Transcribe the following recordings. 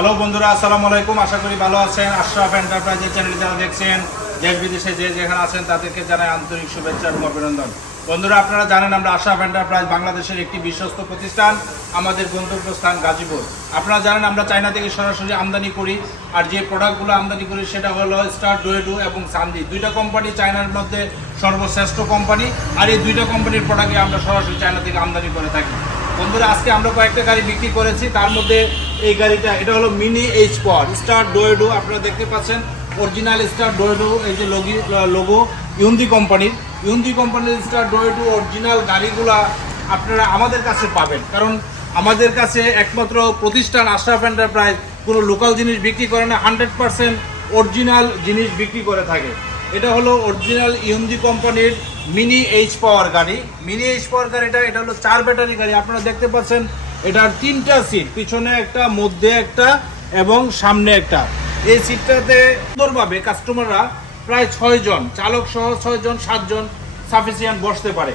Hello বন্ধুরা, আসসালামু আলাইকুম। আশা করি ভালো আছেন। আশরাফ এন্টারপ্রাইজের চ্যানেল যারা দেখছেন, দেশ বিদেশে যে যেখানে আছেন তাদেরকে জানাই আন্তরিক শুভেচ্ছা এবং অভিনন্দন। বন্ধুরা, আপনারা জানেন আমরা আশরাফ এন্টারপ্রাইজ বাংলাদেশের একটি বিশ্বস্ত প্রতিষ্ঠান। আমাদের গন্তব্যস্থান গাজীপুর। আপনারা জানেন আমরা চায়না থেকে সরাসরি আমদানি করি, আর যে প্রোডাক্টগুলো আমদানি করি সেটা হলো স্টার ডোয়েডু এবং সানজি। দুইটা কোম্পানি চায়নার মধ্যে সর্বশ্রেষ্ঠ কোম্পানি, আর এই দুইটা কোম্পানির প্রোডাক্টই আমরা সরাসরি চায়না থেকে আমদানি করে থাকি। বন্ধুরা, আজকে আমরা কয়েকটা গাড়ি বিক্রি করেছি, তার মধ্যে এই গাড়িটা, এটা হলো মিনি এইচ পাওয়ার স্টার ডোয়েডো। আপনারা দেখতে পাচ্ছেন অরিজিনাল স্টার ডোয়েডো, এই যে লোগো ইউন্দি কোম্পানির স্টার ডোয়েডো অরিজিনাল গাড়িগুলা আপনারা আমাদের কাছে পাবেন। কারণ আমাদের কাছে একমাত্র প্রতিষ্ঠান আশরাফ এন্টারপ্রাইজ কোনো লোকাল জিনিস বিক্রি করে না, 100% অরিজিনাল জিনিস বিক্রি করে থাকে। এটা হলো অরিজিনাল ইউন্দি কোম্পানির মিনি এইচ পাওয়ার গাড়ি। মিনি এইচ পাওয়ার গাড়িটা, এটা হলো 4 ব্যাটারি গাড়ি। আপনারা দেখতে পাচ্ছেন এটার 3টা সিট, পিছনে একটা, মধ্যে একটা এবং সামনে একটা। এই সিটটাতে সুন্দরভাবে কাস্টমাররা প্রায় 6 জন, চালক সহ 6 জন 7 জন সাফিসিয়েন্ট বসতে পারে।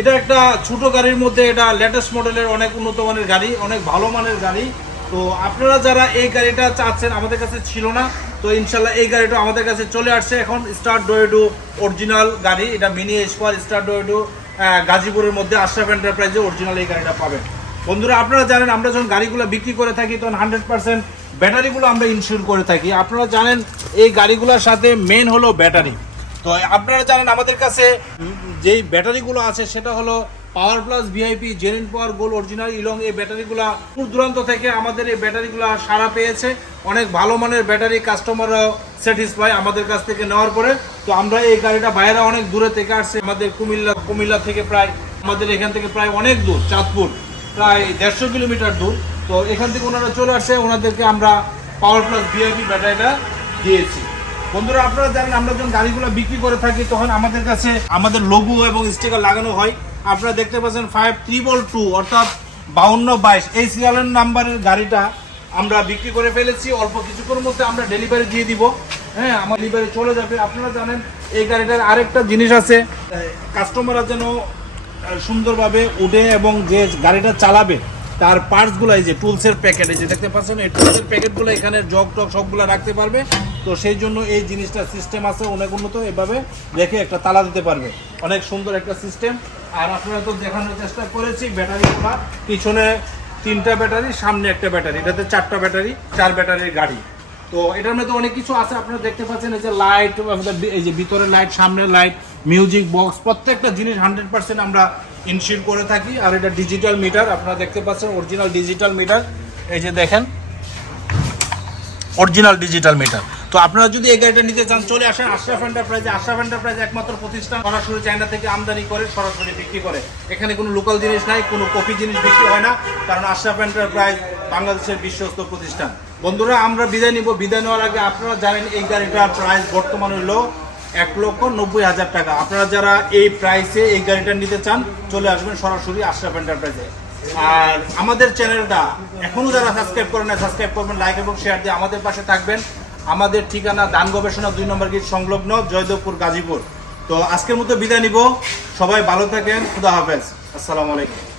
এটা একটা ছোট গাড়ির মধ্যে, এটা লেটেস্ট মডেলের অনেক উন্নত মানের গাড়ি, অনেক ভালো মানের গাড়ি। তো আপনারা যারা এই গাড়িটা চাচ্ছেন, আমাদের কাছে ছিল না, তো ইনশাল্লাহ এই গাড়িটা আমাদের কাছে চলে আসছে এখন। স্টার ডোয়েডো অরিজিনাল গাড়ি, এটা মিনি এইচ পাওয়ার স্টার ডোয়েডো গাজীপুরের মধ্যে আশরাফ এন্টারপ্রাইজে অরিজিনাল এই গাড়িটা পাবেন। বন্ধুরা, আপনারা জানেন আমরা যখন গাড়িগুলো বিক্রি করে থাকি তখন 100% ব্যাটারিগুলো আমরা ইনস্যুর করে থাকি। আপনারা জানেন এই গাড়িগুলোর সাথে মেন হলো ব্যাটারি। তো আপনারা জানেন আমাদের কাছে যেই ব্যাটারিগুলো আছে সেটা হলো পাওয়ার প্লাস ভিআইপি, জেনুইন পাওয়ার, গোল্ড অরিজিনাল ইলং। এই ব্যাটারিগুলো দূর দূরান্ত থেকে আমাদের এই ব্যাটারিগুলো সারা পেয়েছে। অনেক ভালো মানের ব্যাটারি, কাস্টমাররাও স্যাটিসফাই আমাদের কাছ থেকে নেওয়ার পরে। তো আমরা এই গাড়িটা বাইরে অনেক দূরে থেকে আসছে, আমাদের কুমিল্লা থেকে প্রায়, আমাদের এখান থেকে প্রায় অনেক দূর, চাঁদপুর প্রায় 150 কিলোমিটার দূর। তো এখান থেকে ওনারা চলে আসছে, ওনাদেরকে আমরা পাওয়ার প্লাস ভিআইপি ব্যাটারিটা দিয়েছি। বন্ধুরা, আপনারা জানেন আমরা যখন গাড়িগুলো বিক্রি করে থাকি তখন আমাদের কাছে আমাদের লোগো এবং স্টিকার লাগানো হয়। আপনারা দেখতে পাচ্ছেন 5322 অর্থাৎ 5222 এই সিরিয়াল নাম্বারের গাড়িটা আমরা বিক্রি করে ফেলেছি। অল্প কিছুক্ষণের মধ্যে আমরা ডেলিভারি দিয়ে দিব। হ্যাঁ, আমার ডেলিভারি চলে যাবে। আপনারা জানেন এই গাড়িটার আরেকটা জিনিস আছে, কাস্টমাররা যেন সুন্দরভাবে উঠে এবং যে গাড়িটা চালাবে তার পার্টসগুলো, এই যে টুলসের প্যাকেট, এই যে দেখতে পাচ্ছেন এই টুলসের প্যাকেটগুলো এখানে জগ টক সবগুলো রাখতে পারবে। তো সেই জন্য এই জিনিসটা সিস্টেম আছে অনেক উন্নত, এভাবে রেখে একটা তালা দিতে পারবে। অনেক সুন্দর একটা সিস্টেম। আর আপনারা তো দেখানোর চেষ্টা করেছি ব্যাটারিগুলো, পিছনে 3টা ব্যাটারি, সামনে একটা ব্যাটারি, এটাতে 4টা ব্যাটারি, 4 ব্যাটারির গাড়ি। তো এটার মধ্যে অনেক কিছু আছে। আপনারা দেখতে পাচ্ছেন এই যে লাইট, এই যে ভিতরের লাইট, সামনের লাইট, মিউজিক বক্স, প্রত্যেকটা জিনিস 100% আমরা ইনশিওর করে থাকি। আর এটা ডিজিটাল মিটার, আপনারা দেখতে পাচ্ছেন অরিজিনাল ডিজিটাল মিটার, এই যে দেখেন অরিজিনাল ডিজিটাল মিটার। তো আপনারা যদি এই গাড়িটা নিতে চান চলে আসেন আশরাফ এন্টারপ্রাইজে। আশরাফ এন্টারপ্রাইজ একমাত্র প্রতিষ্ঠান সরাসরি চায়না থেকে আমদানি করে সরাসরি বিক্রি করে। এখানে কোনো লোকাল জিনিস নাই, কোনো কপি জিনিস বিক্রি হয় না, কারণ আশরাফ এন্টারপ্রাইজ বাংলাদেশের বিশ্বস্ত প্রতিষ্ঠান। বন্ধুরা, আমরা বিদায় নিব। বিদায় নেওয়ার আগে আপনারা জানেন এই গাড়িটার প্রাইস বর্তমান হলো 1,90,000 টাকা। আপনারা যারা এই প্রাইসে এই গাড়িটা নিতে চান চলে আসবেন সরাসরি আশরাফ এন্টারপ্রাইজে। আর আমাদের চ্যানেলটা এখনো যারা সাবস্ক্রাইব করেন না, সাবস্ক্রাইব করবেন, লাইক এবং শেয়ার দিয়ে আমাদের পাশে থাকবেন। আমাদের ঠিকানা দান গবেষণা 2 নম্বর গেট সংলগ্ন, জয়দেবপুর, গাজীপুর। তো আজকের মতো বিদায় নিব। সবাই ভালো থাকেন। খুদা হাফেজ। আসসালামু আলাইকুম।